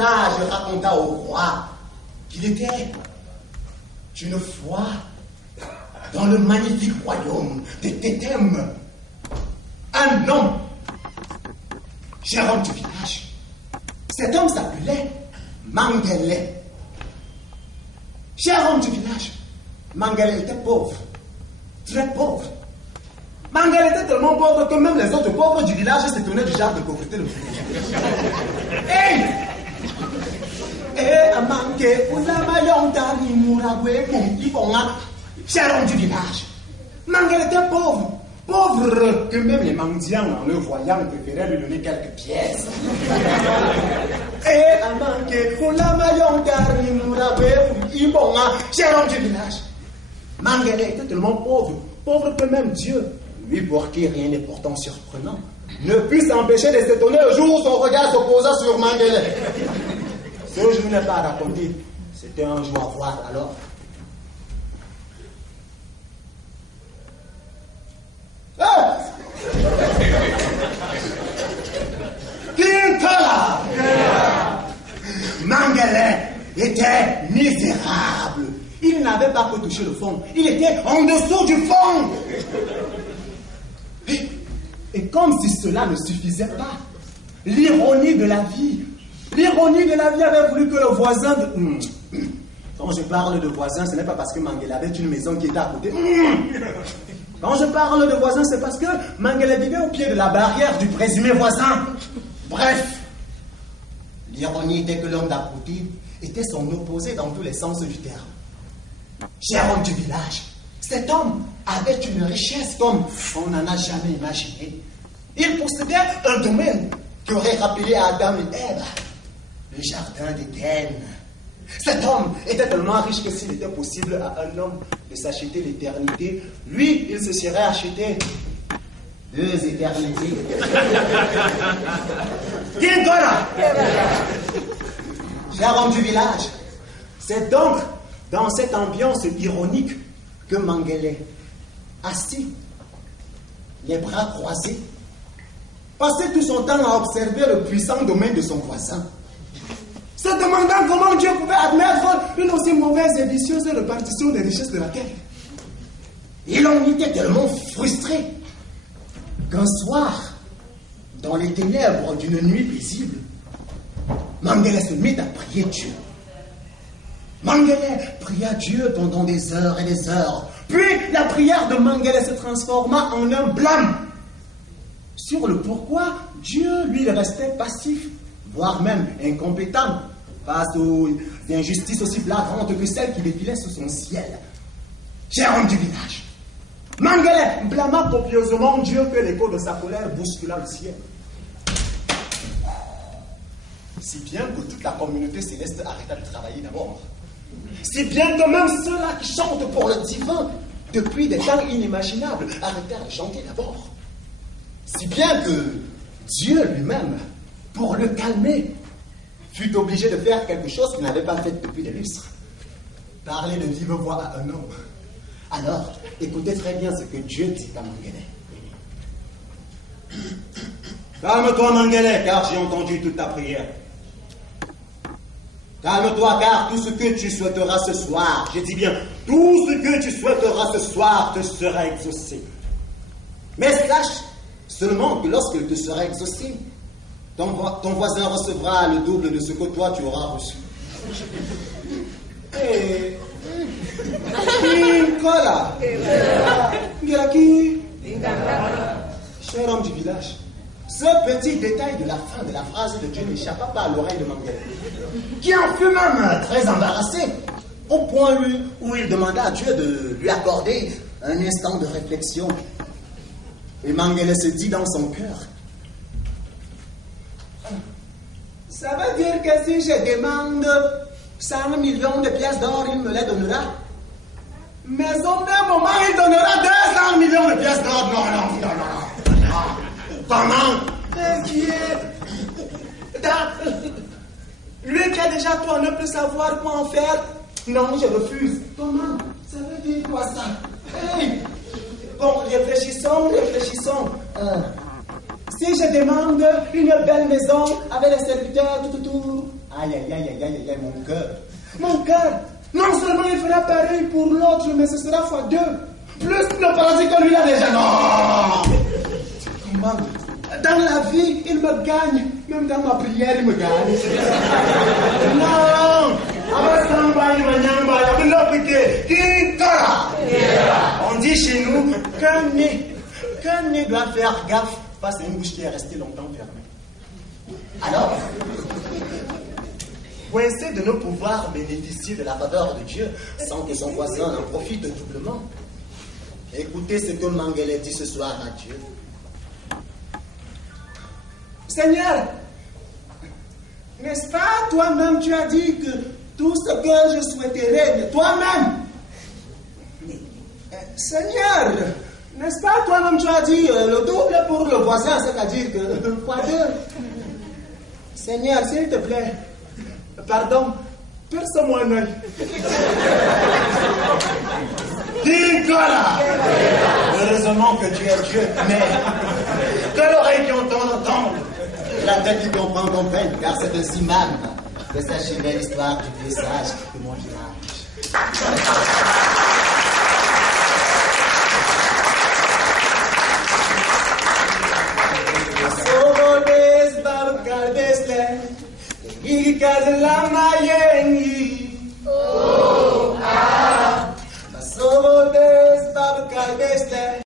sage raconta au roi qu'il était une fois dans le magnifique royaume de Tétem. Un homme, cher homme du village. Cet homme s'appelait Mengele. Cher homme du village, Mengele était pauvre, très pauvre. Mengele était tellement pauvre que même les autres pauvres du village s'étonnaient du genre de pauvreté de Hey! Cher homme du village, Mengele était pauvre. Pauvre que même les mendiants, en le voyant, préféraient lui donner quelques pièces. Cher homme du village, Mengele était tellement pauvre, pauvre que même Dieu, lui pour qui rien n'est pourtant surprenant, ne put s'empêcher de s'étonner le jour où son regard se posa sur Mengele. Ce que je ne l'ai pas raconté, c'était un jour à voir alors. Mengele était misérable. Il n'avait pas que touché le fond. Il était en dessous du fond. Et comme si cela ne suffisait pas, l'ironie de la vie avait voulu que le voisin de... Quand je parle de voisin, ce n'est pas parce que Mengele avait une maison qui était à côté. Quand je parle de voisin, c'est parce que Mengele vivait au pied de la barrière du présumé voisin. Bref, l'ironie était que l'homme d'à côté était son opposé dans tous les sens du terme. Cher homme du village, cet homme avait une richesse comme on n'en a jamais imaginé. Il possédait un domaine qui aurait rappelé à Adam et Ève le jardin d'Éden. Cet homme était tellement riche que s'il était possible à un homme de s'acheter l'éternité, lui, il se serait acheté 2 éternités. Cher homme du village, c'est donc dans cette ambiance ironique que Mengele, assis, les bras croisés, passait tout son temps à observer le puissant domaine de son voisin, se demandant comment Dieu pouvait admettre une aussi mauvaise et vicieuse répartition des richesses de la terre. Il en était tellement frustré qu'un soir, dans les ténèbres d'une nuit paisible, Mengele se mit à prier Dieu. Mengele pria Dieu pendant des heures et des heures. Puis la prière de Mengele se transforma en un blâme sur le pourquoi Dieu lui restait passif, voire même incompétent face aux injustices aussi flagrantes que celles qui défilaient sous son ciel. Cher homme du village, Mengele blâma copieusement Dieu que l'écho de sa colère bouscula le ciel. Si bien que toute la communauté céleste arrêta de travailler d'abord. Si bien que même ceux-là qui chantent pour le divin depuis des temps inimaginables arrêtèrent de chanter d'abord. Si bien que Dieu lui-même, pour le calmer, fut obligé de faire quelque chose qu'il n'avait pas fait depuis des lustres. Parler de vive voix à un homme. Alors, écoutez très bien ce que Dieu dit à Mengele. Calme-toi, Mengele, car j'ai entendu toute ta prière. Calme-toi, car tout ce que tu souhaiteras ce soir, je dis bien, tout ce que tu souhaiteras ce soir te sera exaucé. Mais sache seulement que lorsqu'il te sera exaucé, ton voisin recevra le double de ce que toi tu auras reçu. Et... Nicolas, cher homme du village, ce petit détail de la fin de la phrase de Dieu n'échappa pas à l'oreille de Mengele, qui en fut même très embarrassé, au point où il demanda à Dieu de lui accorder un instant de réflexion. Et Mengele se dit dans son cœur, ça veut dire que si je demande 100 millions de pièces d'or, il me les donnera. Mais au même moment, il donnera 200 millions de pièces d'or. Non. Comment? Qui est... Lui qui a déjà tout à ne plus savoir quoi en faire. Non, je refuse. Comment? Ça veut dire quoi ça? Hey. Bon, réfléchissons. Si je demande une belle maison avec les serviteurs tout autour, aïe. aïe, aïe, aïe, aïe, aïe, aïe, mon cœur. Mon cœur, non seulement il fera pareil pour l'autre, mais ce sera fois 2. Plus le paradis que lui a déjà. Non! Comment? Dans la vie, il me gagne. Même dans ma prière, il me gagne. Non! On dit chez nous qu'un nez doit faire gaffe face à une bouche qui est restée longtemps fermée. Alors, coincé de ne pouvoir bénéficier de la faveur de Dieu sans que son voisin en profite doublement, écoutez ce que Mangele dit ce soir à Dieu. Seigneur, n'est-ce pas toi-même tu as dit que tout ce que je souhaiterais de toi-même? Seigneur, n'est-ce pas toi-même tu as dit le double pour le voisin, c'est-à-dire que fois 2? Seigneur, s'il te plaît, pardon, perce-moi un œil. Nicolas! Heureusement que tu es Dieu, mais que l'oreille qui entend entende, la tête qui comprend comprenne, car c'est ainsi même que s'achève l'histoire du vieux sage de mon village. Sobodes barcadesle, gigas la mayengi. Oh ah, sobodes barcadesle.